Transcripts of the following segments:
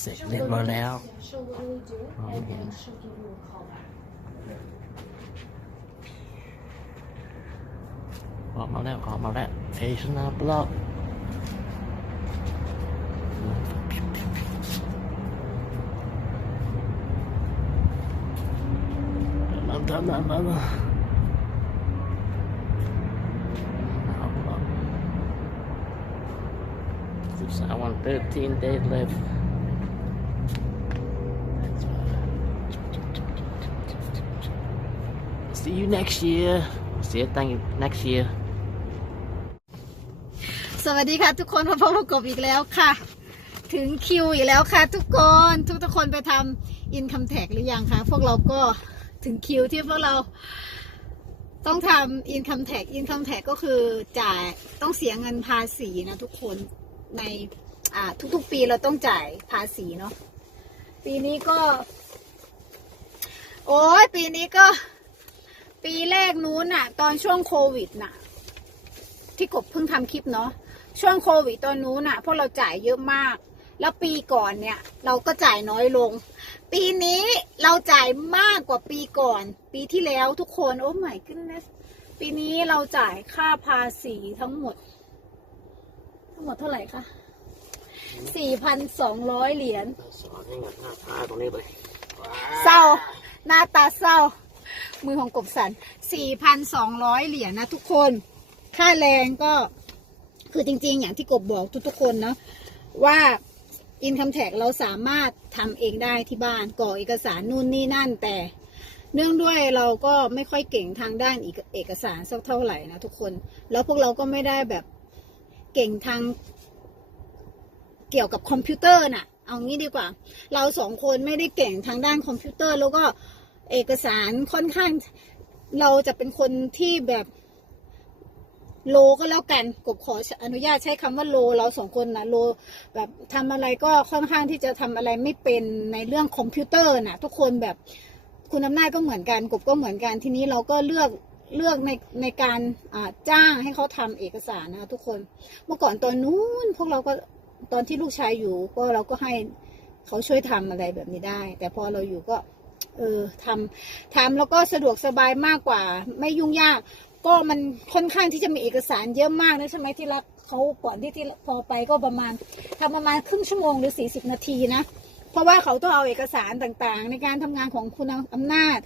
เสร็จเรียบร้อยแล้ว She'll literally do it Oh, and then yeah. she'll give you a call back. ออกมาแล้วออกมาแล้วเอชนาบล็อกมาทำมามามาเอาละสิบสามวัน thirteen days left See you next year. See you thank you next year. สวัสดีค่ะทุกคนมาพบกับกบอีกแล้วค่ะ ถึงคิวอีกแล้วค่ะ ทุกคนทุกทุกคนไปทำอินคัมแท็กหรือยังคะพวกเราก็ถึงคิวที่พวกเราต้องทำอินคัมแท็กอินคัมแท็กก็คือจ่ายต้องเสียเงินภาษีนะทุกคนในทุกๆปีเราต้องจ่ายภาษีเนาะปีนี้ก็ โอ้ยปีนี้ก็ ปีแรกนู้นอะตอนช่วงโควิดน่ะ ที่กบเพิ่งทำคลิปเนาะช่วงโควิดตอนนู้นน่ะพวกเราจ่ายเยอะมาก แล้วปีก่อนเนี่ย เราก็จ่ายน้อยลง ปีนี้เราจ่ายมากกว่าปีก่อน ปีที่แล้วทุกคนโอ้ my goodness ปีนี้เราจ่ายค่าภาษีทั้งหมด ทั้งหมดเท่าไหร่คะสี่พันสองร้อยเหรียญสอนให้เงินหน้าตาตรงนี้เลยเศร้าหน้าตาเศร้า มือของกบสัน4,200 เหรียญนะทุกคน ค่าแรงก็คือจริงๆ อย่างที่กบบอกทุกๆคนเนาะว่าอินคัมแท็กเราสามารถทำเองได้ที่บ้านกรอเอกสารนู่นนี่นั่นแต่เนื่องด้วยเราก็ไม่ค่อยเก่งทางด้านเอกสารสักเท่าไหร่นะทุกคน แล้วพวกเราก็ไม่ได้แบบเก่งทางเกี่ยวกับคอมพิวเตอร์น่ะ เอางี้ดีกว่า เราสองคนไม่ได้เก่งทางด้านคอมพิวเตอร์ แล้วก็ เอกสารค่อนข้าง เราจะเป็นคนที่แบบโลก็แล้วกันกบขออนุญาตใช้คำว่าโลเราสองคนนะโล แบบทำอะไรก็ค่อนข้างที่จะทำอะไรไม่เป็นในเรื่องคอมพิวเตอร์นะทุกคนแบบคุณอำนาจก็เหมือนกันกบก็เหมือนกันทีนี้เราก็เลือกเลือกในในการจ้างให้เขาทำเอกสารนะคะทุกคนเมื่อก่อนตอนนู้นพวกเราก็ตอนที่ลูกชายอยู่ก็เราก็ให้เขาช่วยทำอะไรแบบนี้ได้ แต่พอเราอยู่ก็ เออทำทำแล้วก็สะดวกสบายมากกว่า ไม่ยุ่งยาก ก็มันค่อนข้างที่จะมีเอกสารเยอะมากนะใช่ไหมที่รักเขาก่อนที่ที่พอไปก็ประมาณทำประมาณครึ่งชั่วโมงหรือสี่สิบนาทีนะ เพราะว่าเขาต้องเอาเอกสารต่างๆ ในการทำงานของคุณอำนาจ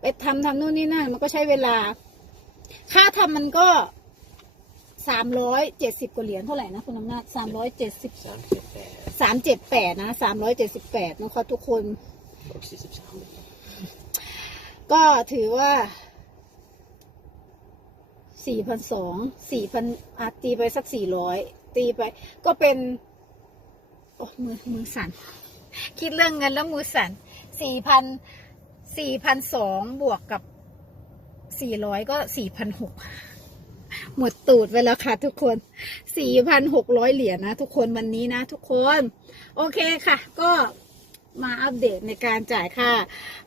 ไปทำทำนู่นนี่นั่นมันก็ใช้เวลา ค่าทำมันก็สามร้อยเจ็ดสิบกว่าเหรียญเท่าไหร่นะคุณอำนาจสามร้อยเจ็ดสิบสามสิบแปดสามเจ็ดแปดนะสามร้อยเจ็ดสิบแปดนะคะทุกคนลบสี่สิบสาม ก็ถือว่าสี่พันสองสี่พันอาตีไปสักสี่ร้อยตีไป ก็เป็นโอ้มือมือสั่น คิดเรื่องเงินแล้วมือสั่นสี่พันสี่พันสองบวกกับสี่ร้อยก็สี่พันหกหมดตูดไปแล้วค่ะทุกคนสี่พันหกร้อยเหรียญนะ ทุกคนวันนี้นะ ทุกคน โอเคค่ะ ก็ มาอัปเดตในการจ่ายค่า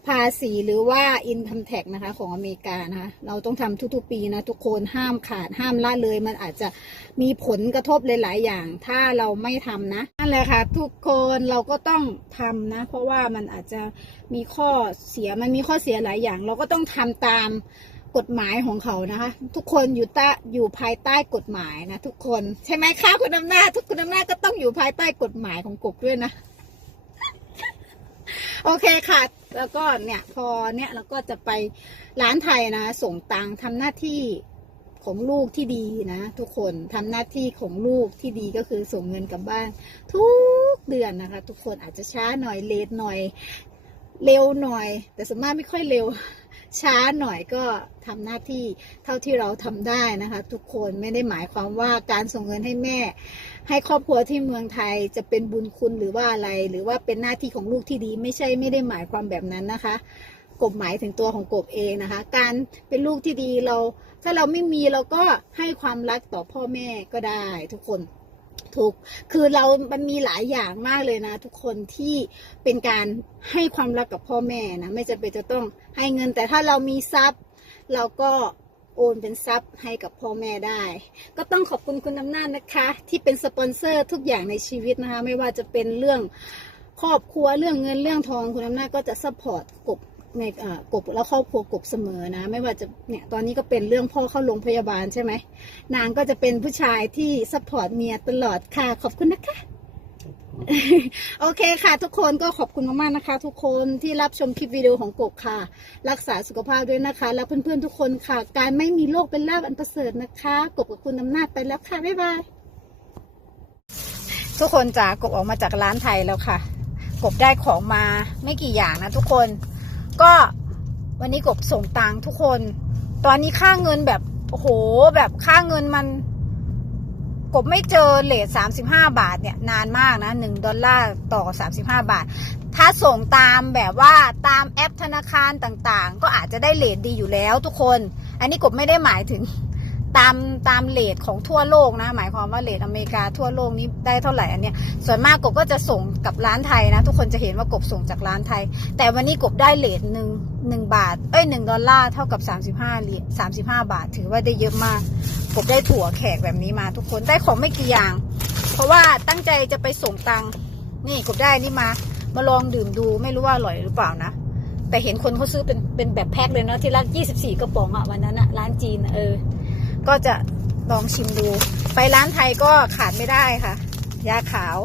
ภาษีหรือว่า income tax นะคะของอเมริกานะคะเราต้องทำทุกๆ ปีนะทุกคนห้ามขาดห้ามละเลย มันอาจจะมีผลกระทบหลายๆ อย่าง ถ้าเราไม่ทำนะนั่นแหละค่ะ ทุกคนเราก็ต้องทำนะ เพราะว่ามันอาจจะมีข้อเสียมันมีข้อเสียหลายอย่าง เราก็ต้องทำตามกฎหมายของเขานะคะ ทุกคนอยู่ใต้อยู่ภายใต้กฎหมายนะทุกคน ใช่ไหมคะคุณอำนาจทุกคุณอำนาจก็ต้องอยู่ภายใต้กฎหมายของกบด้วยนะ โอเคค่ะ แล้วก็เนี่ยพอเนี่ยเราก็จะไปร้านไทยนะ ส่งตังค์ทำหน้าที่ของลูกที่ดีนะ ทุกคนทำหน้าที่ของลูกที่ดีก็คือส่งเงินกลับบ้าน ทุกเดือนนะคะ ทุกคนอาจจะช้าหน่อยเลทหน่อย เร็วหน่อย แต่ส่วนมากไม่ค่อยเร็ว ช้าหน่อยก็ทำหน้าที่เท่าที่เราทำได้นะคะ ทุกคนไม่ได้หมายความว่าการส่งเงินให้แม่ ให้ครอบครัวที่เมืองไทยจะเป็นบุญคุณหรือว่าอะไร หรือว่าเป็นหน้าที่ของลูกที่ดี ไม่ใช่ไม่ได้หมายความแบบนั้นนะคะกบหมายถึงตัวของกบเองนะคะ การเป็นลูกที่ดีเรา ถ้าเราไม่มีเราก็ให้ความรักต่อพ่อแม่ก็ได้ทุกคน ถูกคือเรา มันมีหลายอย่างมากเลยนะ ทุกคนที่เป็นการให้ความรักกับพ่อแม่นะ ไม่จำเป็นจะต้องให้เงิน แต่ถ้าเรามีทรัพย์ เราก็โอนเป็นทรัพย์ให้กับพ่อแม่ได้ ก็ต้องขอบคุณคุณอำนาจนะคะ ที่เป็นสปอนเซอร์ทุกอย่างในชีวิตนะคะ ไม่ว่าจะเป็นเรื่องครอบครัวเรื่องเงินเรื่องทองคุณอำนาจก็จะซัพพอร์ตกบ ในอ่ากบแล้วครอบครัวกบเสมอนะ ไม่ว่าจะเนี่ยตอนนี้ก็เป็นเรื่องพ่อเข้าโรงพยาบาลใช่ไหมนางก็จะเป็นผู้ชายที่ซัพพอร์ตเมียตลอดค่ะขอบคุณนะคะโอเคค่ะ ทุกคนก็ขอบคุณมากๆนะคะ ทุกคนที่รับชมคลิปวิดีโอของกบค่ะ รักษาสุขภาพด้วยนะคะ แล้วเพื่อนๆทุกคนค่ะ การไม่มีโรคเป็นลาภอันประเสริฐนะคะ กบกับคุณอำนาจไปแล้วค่ะบ๊ายบายทุกคนจ๋ากบออกมาจากร้านไทยแล้วค่ะ กบได้ของมาไม่กี่อย่างนะทุกคน ก็วันนี้กบส่งตังค์ทุกคน ตอนนี้ค่าเงินแบบโอ้โหแบบค่าเงินมัน กบไม่เจอเลทสามสิบห้าบาทเนี่ยนานมากนะหนึ่งดอลลาร์ต่อสามสิบห้าบาท ถ้าส่งตามแบบว่าตามแอปธนาคารต่างๆ ก็อาจจะได้เลทดีอยู่แล้วทุกคน อันนี้กบไม่ได้หมายถึง ตามตามเลทของทั่วโลกนะ หมายความว่าเลทอเมริกาทั่วโลกนี้ได้เท่าไหร่อันเนี้ยส่วนมากกบก็จะส่งกับร้านไทยนะ ทุกคนจะเห็นว่ากบส่งจากร้านไทย แต่วันนี้กบได้เลทหนึ่งหนึ่งบาท เอ้ยหนึ่งดอลลาร์เท่ากับสามสิบห้าเหรียญสามสิบห้าบาท ถือว่าได้เยอะมาก กบได้ถั่วแขกแบบนี้มาทุกคนได้ของไม่กี่อย่าง เพราะว่าตั้งใจจะไปส่งตังนี่กบได้นี่มามาลองดื่มดูไม่รู้ว่าอร่อยหรือเปล่านะแต่เห็นคนเขาซื้อเป็นเป็นแบบแพ็คเลยเนาะที่ร้านยี่สิบสี่กระป๋องอะวันนั้นอะร้านจีนเออ ก็จะลองชิมดู ไปร้านไทยก็ขาดไม่ได้ค่ะ ยาขาว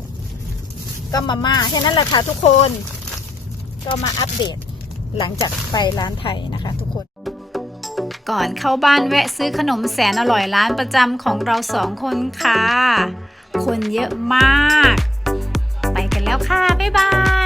ก็มาม่าแค่นั้นแหละค่ะทุกคน ก็มาอัปเดตหลังจากไปร้านไทยนะคะ ทุกคนก่อนเข้าบ้านแวะซื้อขนมแสนอร่อยร้านประจำของเราสองคนค่ะ คนเยอะมาก ไปกันแล้วค่ะ บ๊ายบาย